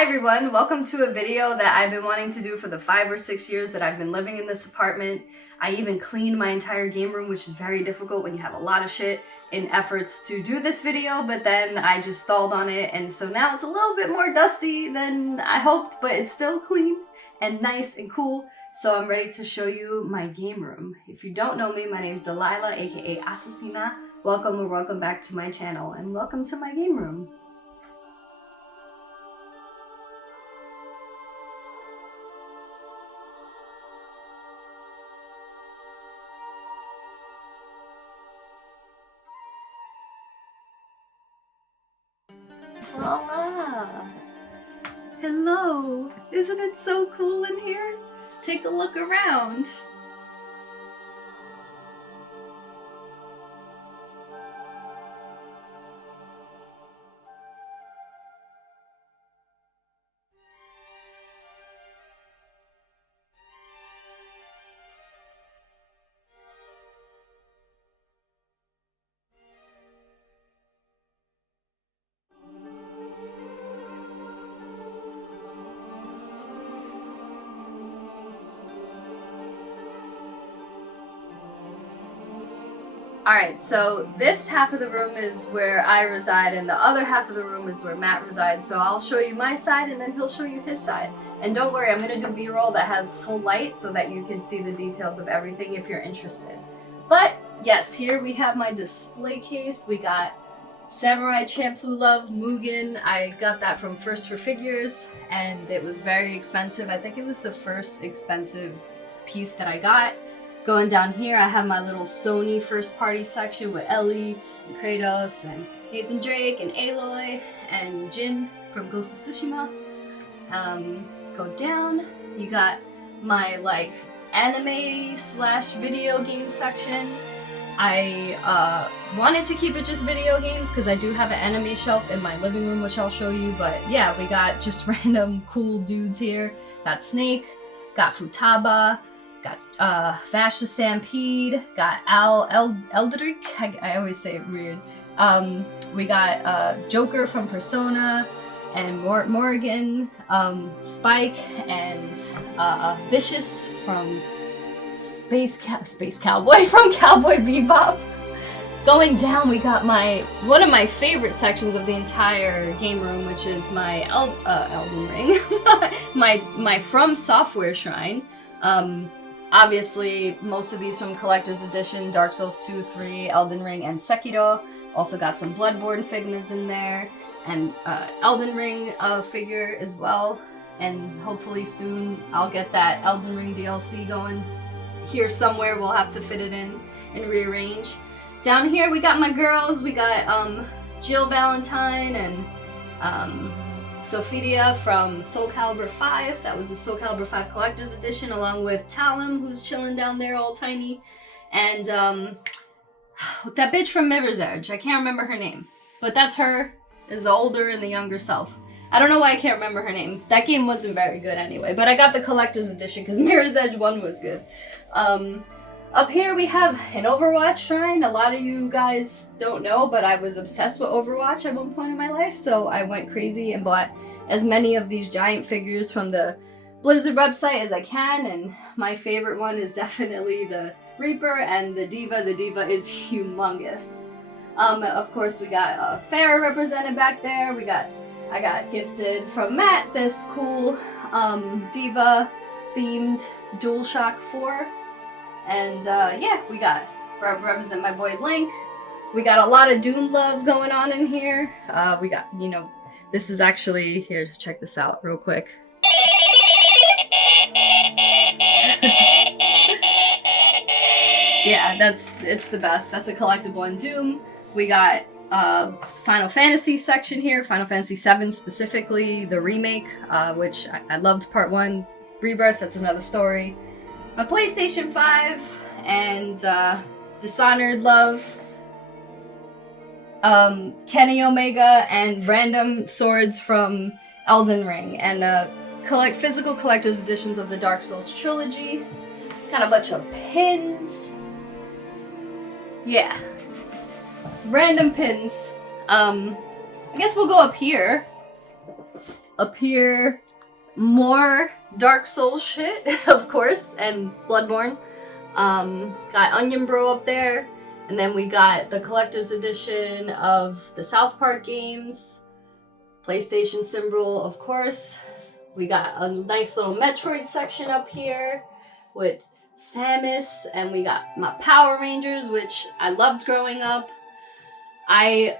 Hi everyone, welcome to a video that I've been wanting to do for the 5 or 6 years that I've been living in this apartment. I even cleaned my entire game room, which is very difficult when you have a lot of shit, in efforts to do this video, but then I just stalled on it, and so now it's a little bit more dusty than I hoped, but it's still clean and nice and cool. So I'm ready to show you my game room. If you don't know me, my name is Delilah, aka ASSASSINA. Welcome or welcome back to my channel, and welcome to my game room. Voila! Hello! Isn't it so cool in here? Take a look around. Alright, so this half of the room is where I reside and the other half of the room is where Matt resides, so I'll show you my side and then he'll show you his side. And don't worry, I'm going to do B-roll that has full light so that you can see the details of everything if you're interested. But yes, here we have my display case. We got Samurai Champloo Love Mugen. I got that from First for Figures and it was very expensive. I think it was the first expensive piece that I got. Going down here, I have my little Sony first party section with Ellie and Kratos and Nathan Drake and Aloy and Jin from Ghost of Tsushima. Go down, you got my like anime slash video game section. I wanted to keep it just video games because I do have an anime shelf in my living room, which I'll show you. But yeah, we got just random cool dudes here. Got Snake, got Futaba, got Vash the Stampede, got Eldrick, I always say it weird. We got Joker from Persona, and Morrigan, Spike, and Vicious from Space Cowboy from Cowboy Bebop. Going down, we got one of my favorite sections of the entire game room, which is my Elden Ring, my From Software shrine. Obviously, most of these from Collector's Edition, Dark Souls 2, 3, Elden Ring, and Sekiro. Also got some Bloodborne Figmas in there, and Elden Ring figure as well. And hopefully soon I'll get that Elden Ring DLC going. Here somewhere we'll have to fit it in and rearrange. Down here we got my girls. We got Jill Valentine and Sophia from Soul Calibur 5, that was the Soul Calibur 5 Collector's Edition, along with Talum, who's chilling down there all tiny, and that bitch from Mirror's Edge, I can't remember her name, but that's her, is the older and the younger self. I don't know why I can't remember her name. That game wasn't very good anyway, but I got the Collector's Edition because Mirror's Edge 1 was good. Up here we have an Overwatch shrine. A lot of you guys don't know, but I was obsessed with Overwatch at one point in my life, so I went crazy and bought as many of these giant figures from the Blizzard website as I can, and my favorite one is definitely the Reaper and the D.Va. The D.Va is humongous. Of course, we got Farrah represented back there. I got gifted from Matt this cool D.Va themed DualShock 4. And yeah, we got represent my boy Link. We got a lot of Doom love going on in here. We got, you know, this is actually, here, check this out real quick. Yeah, it's the best. That's a collectible in Doom. We got Final Fantasy section here, Final Fantasy 7 specifically, the remake, which I loved part 1. Rebirth, that's another story. My PlayStation 5 and Dishonored love, Kenny Omega, and random swords from Elden Ring, and physical collector's editions of the Dark Souls trilogy. Got a bunch of pins. Yeah, random pins. I guess we'll go up here. up here, more Dark Souls shit, of course, and Bloodborne. Got Onion Bro up there, and then we got the collector's edition of the South Park games, PlayStation symbol, of course. We got a nice little Metroid section up here with Samus, and we got my Power Rangers, which I loved growing up. I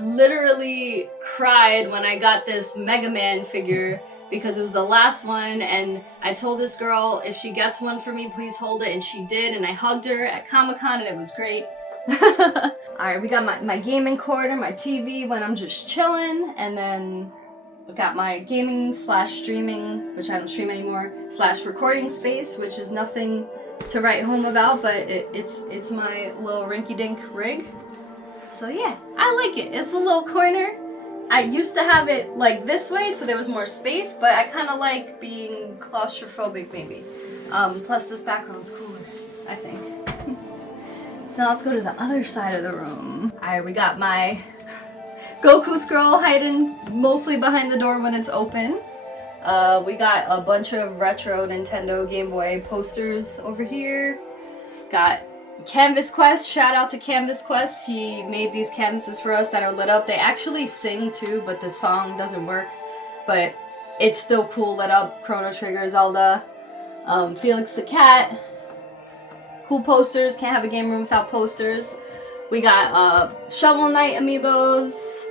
literally cried when I got this Mega Man figure because it was the last one, and I told this girl if she gets one for me, please hold it, and she did, and I hugged her at Comic-Con, and it was great. Alright, we got my gaming corner, my TV when I'm just chilling, and then I got my gaming / streaming, which I don't stream anymore, / recording space, which is nothing to write home about, but it's my little rinky-dink rig. So yeah, I like it. It's a little corner. I used to have it like this way, so there was more space, but I kind of like being claustrophobic, maybe. Plus this background's cooler, I think. So now let's go to the other side of the room. Alright, we got my Goku scroll hiding mostly behind the door when it's open. We got a bunch of retro Nintendo Game Boy posters over here. Got Canvas Quest, shout out to Canvas Quest. He made these canvases for us that are lit up. They actually sing too, but the song doesn't work. But it's still cool lit up. Chrono Trigger, Zelda, Felix the Cat. Cool posters, can't have a game room without posters. We got Shovel Knight amiibos,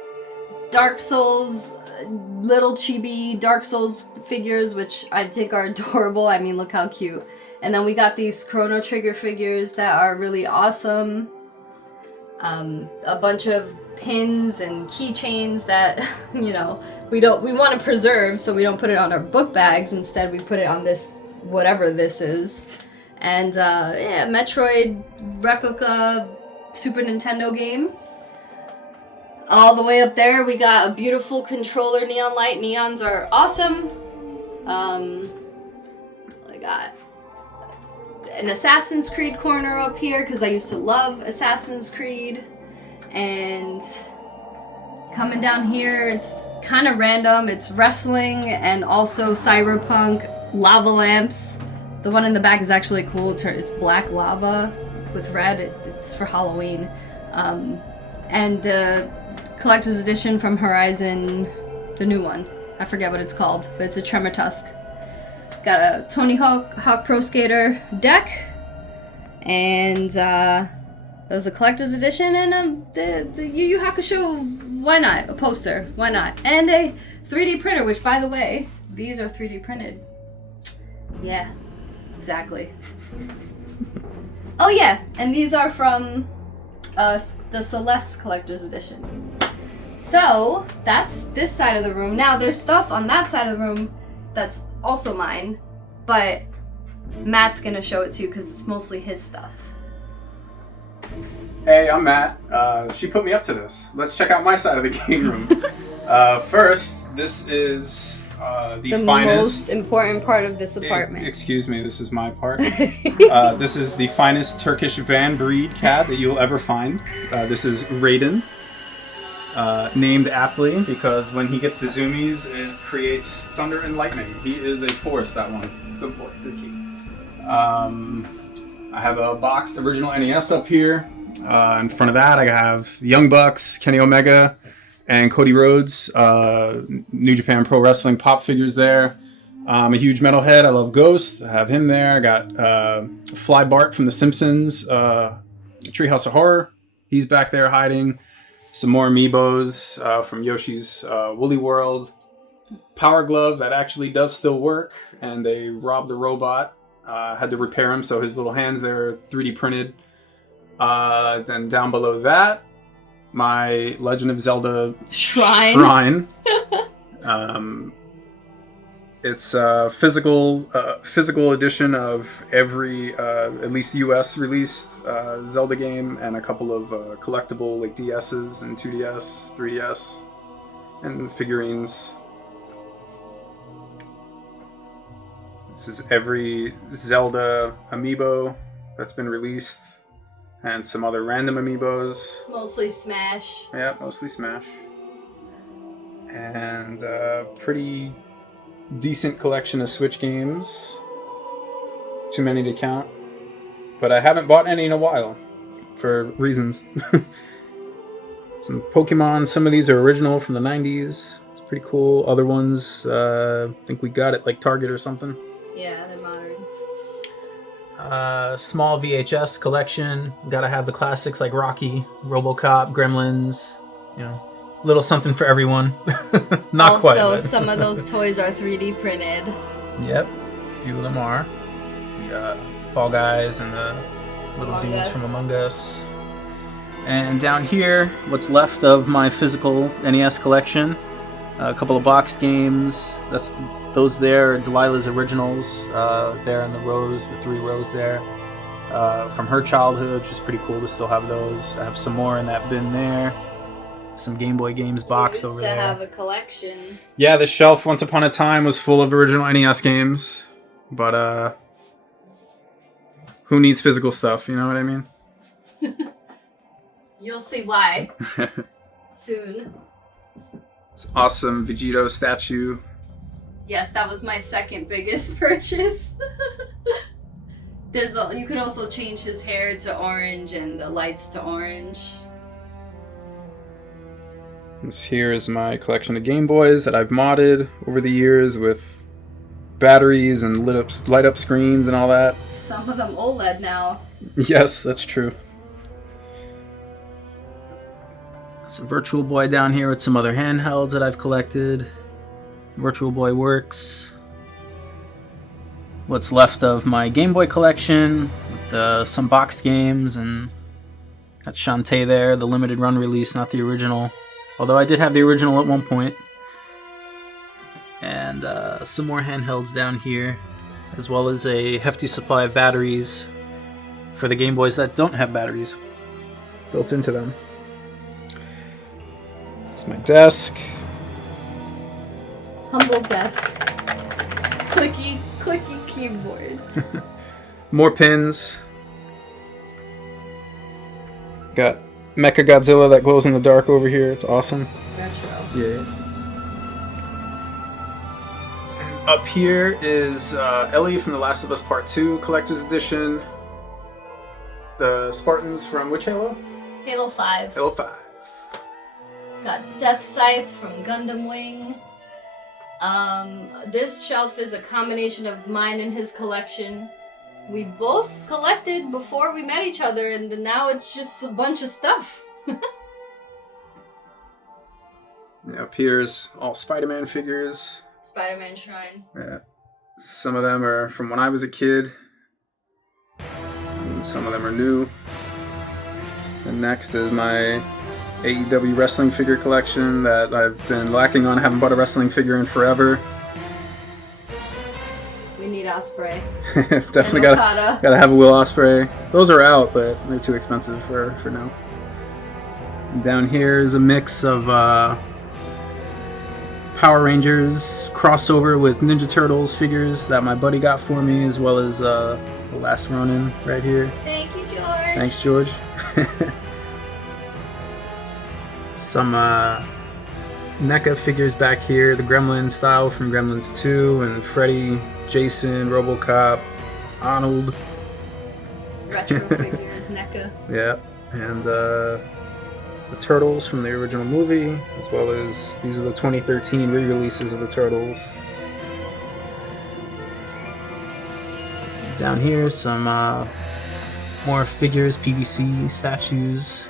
Dark Souls, little chibi Dark Souls figures, which I think are adorable. I mean, look how cute. And then we got these Chrono Trigger figures that are really awesome. A bunch of pins and keychains that, you know, we want to preserve, so we don't put it on our book bags. Instead, we put it on this, whatever this is. And yeah, Metroid replica Super Nintendo game. All the way up there, we got a beautiful controller neon light. Neons are awesome. I got an Assassin's Creed corner up here because I used to love Assassin's Creed. And coming down here, it's kind of random. It's wrestling and also cyberpunk, lava lamps. The one in the back is actually cool. It's black lava with red. It's for Halloween. And the collector's edition from Horizon, the new one. I forget what it's called, but it's a Tremor Tusk. Got a Tony Hawk Pro Skater deck, and that was a collector's edition, and the Yu Yu Hakusho, why not? A poster, why not? And a 3D printer, which, by the way, these are 3D printed. Yeah, exactly. Oh yeah, and these are from the Celeste collector's edition. So that's this side of the room. Now there's stuff on that side of the room that's also mine, but Matt's gonna show it too because it's mostly his stuff. Hey, I'm Matt. She put me up to this. Let's check out my side of the game room. First, this is the finest... most important part of this apartment. Excuse me, this is my part. This is the finest Turkish van breed cat that you'll ever find. This is Raiden. Named aptly because when he gets the zoomies, it creates thunder and lightning. He is a force, that one. Good boy, good key. I have a boxed original NES up here. In front of that, I have Young Bucks, Kenny Omega, and Cody Rhodes. New Japan Pro Wrestling pop figures there. I'm a huge metalhead. I love Ghost. I have him there. I got Fly Bart from The Simpsons, Treehouse of Horror. He's back there hiding. Some more amiibos from Yoshi's Woolly World. Power Glove that actually does still work, and they robbed the robot. Had to repair him, so his little hands there are 3D printed. Then down below that, my Legend of Zelda shrine. It's a physical edition of every at least US released Zelda game, and a couple of collectible like DSs and 2DS, 3DS, and figurines. This is every Zelda amiibo that's been released, and some other random amiibos. Mostly Smash. Yeah, mostly Smash. And and pretty decent collection of Switch games. Too many to count, but I haven't bought any in a while for reasons. Some Pokemon, some of these are original from the 90s. It's pretty cool. Other ones, I think we got at like Target or something. Yeah, they're modern. Small VHS collection. Gotta have the classics like Rocky, RoboCop, Gremlins. You know, little something for everyone. Not also, quite. Also, some of those toys are 3D printed. Yep, a few of them are. The Fall Guys and the little dudes from Among Us. And down here, what's left of my physical NES collection. A couple of boxed games. Those there are Delilah's originals. There in the rows, the 3 rows there. From her childhood, which is pretty cool to still have those. I have some more in that bin there. Some Game Boy games boxed over there. You used to have a collection. Yeah, the shelf once upon a time was full of original NES games. But, who needs physical stuff, you know what I mean? You'll see why. Soon. This awesome Vegito statue. Yes, that was my second biggest purchase. You could also change his hair to orange and the lights to orange. This here is my collection of Game Boys that I've modded over the years with batteries and light up screens and all that. Some of them OLED now. Yes, that's true. Some Virtual Boy down here with some other handhelds that I've collected. Virtual Boy works. What's left of my Game Boy collection with some boxed games, and got Shantae there, the limited run release, not the original. Although I did have the original at one point. And some more handhelds down here, as well as a hefty supply of batteries for the Game Boys that don't have batteries built into them. It's my desk. Humble desk. Clicky keyboard. More pins. Got Mecha Godzilla that glows in the dark over here. It's awesome. Retro. Yeah. And up here is Ellie from The Last of Us Part 2 Collector's Edition. The Spartans from which Halo? Halo 5. Halo 5. Got Death Scythe from Gundam Wing. This shelf is a combination of mine and his collection. We both collected before we met each other, and then now it's just a bunch of stuff. Yeah, up here's all Spider-Man figures. Spider-Man Shrine. Yeah. Some of them are from when I was a kid. And some of them are new. And next is my AEW wrestling figure collection that I've been lacking on. I haven't bought a wrestling figure in forever. We need Osprey. Definitely gotta have a Will Osprey. Those are out, but they're too expensive for now. And down here is a mix of Power Rangers crossover with Ninja Turtles figures that my buddy got for me, as well as The Last Ronin right here. Thank you, George. Thanks, George. Some NECA figures back here, the Gremlin style from Gremlins 2, and Freddy, Jason, RoboCop, Arnold. Retro figures, NECA. Yeah, and the Turtles from the original movie, as well as these are the 2013 re-releases of the Turtles. Down here, some more figures, PVC statues.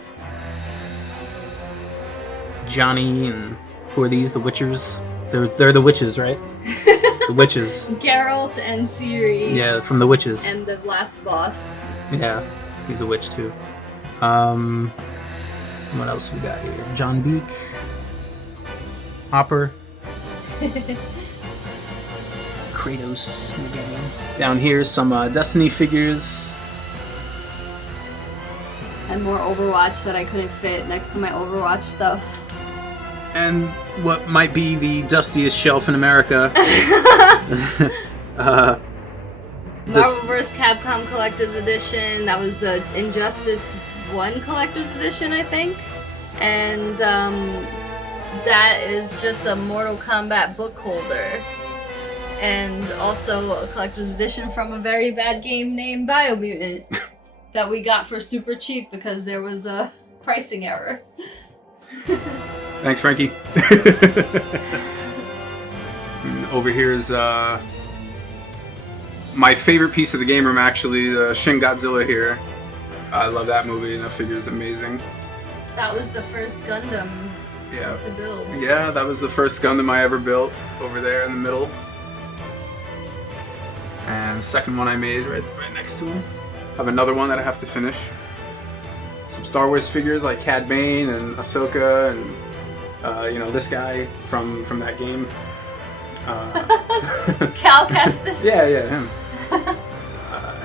Johnny and who are these? The Witchers? They're the witches, right? The witches. Geralt and Ciri. Yeah, from the witches. And the last boss. Yeah, he's a witch too. What else we got here? John Beak. Hopper. Kratos in the game. Down here, some Destiny figures. And more Overwatch that I couldn't fit next to my Overwatch stuff. And what might be the dustiest shelf in America. Marvel vs. Capcom Collector's Edition. That was the Injustice 1 Collector's Edition, I think. And That is just a Mortal Kombat book holder. And also a collector's edition from a very bad game named Biomutant that we got for super cheap because there was a pricing error. Thanks, Frankie. Over here is my favorite piece of the game room, actually, the Shin Godzilla here. I love that movie, and that figure is amazing. That was the first Gundam to build. Yeah, that was the first Gundam I ever built over there in the middle. And the second one I made right next to him. I have another one that I have to finish. Some Star Wars figures like Cad Bane and Ahsoka and this guy from that game. Cal Kestis? Yeah, him.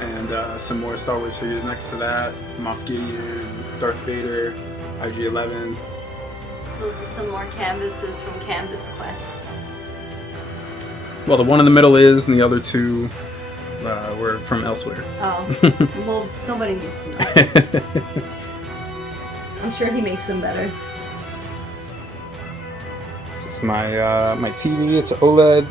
And some more Star Wars figures next to that. Moff Gideon, Darth Vader, IG-11. Those are some more canvases from Canvas Quest. Well, the one in the middle is, and the other two were from elsewhere. Oh. Well, nobody needs to know. I'm sure he makes them better. This is my TV. It's an OLED.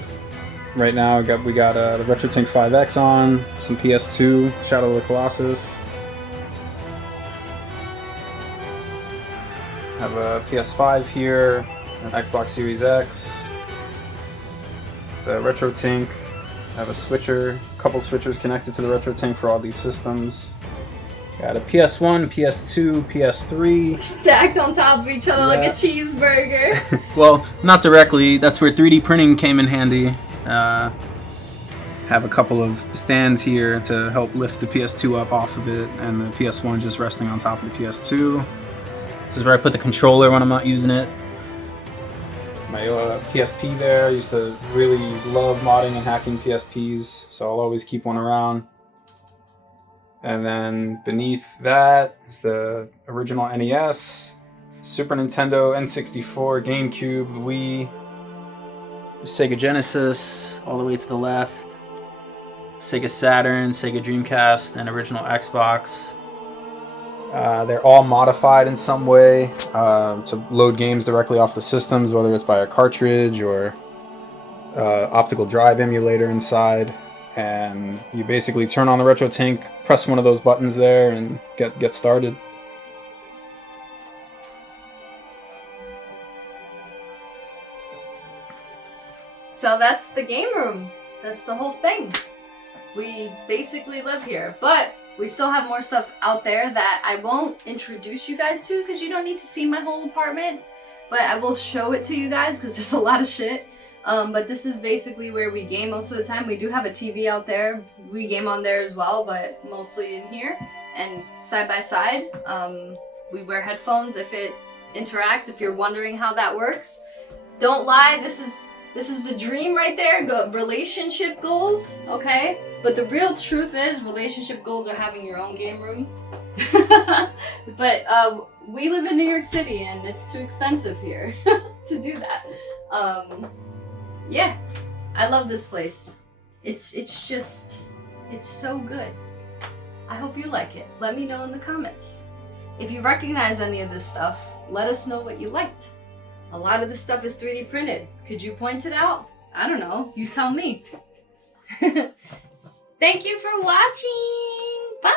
Right now we got the RetroTink 5X on, some PS2, Shadow of the Colossus. Have a PS5 here, an Xbox Series X. The RetroTink. I have a switcher, a couple switchers connected to the RetroTink for all these systems. Got a PS1, PS2, PS3. Stacked on top of each other like a cheeseburger. Well, not directly. That's where 3D printing came in handy. Have a couple of stands here to help lift the PS2 up off of it, and the PS1 just resting on top of the PS2. This is where I put the controller when I'm not using it. My PSP there. I used to really love modding and hacking PSPs, so I'll always keep one around. And then beneath that is the original NES, Super Nintendo, N64, GameCube, the Wii, the Sega Genesis, all the way to the left, Sega Saturn, Sega Dreamcast, and original Xbox. They're all modified in some way to load games directly off the systems, whether it's by a cartridge or optical drive emulator inside. And you basically turn on the RetroTink, press one of those buttons there, and get started. So that's the game room. That's the whole thing. We basically live here, but we still have more stuff out there that I won't introduce you guys to because you don't need to see my whole apartment, but I will show it to you guys because there's a lot of shit. But this is basically where we game most of the time. We do have a TV out there. We game on there as well, but mostly in here. And side by side, we wear headphones if it interacts, if you're wondering how that works. Don't lie, this is the dream right there, relationship goals, okay? But the real truth is relationship goals are having your own game room. But we live in New York City and it's too expensive here to do that. Yeah, I love this place. It's so good. I hope you like it. Let me know in the comments. If you recognize any of this stuff, let us know what you liked. A lot of this stuff is 3D printed. Could you point it out? I don't know. You tell me. Thank you for watching. Bye.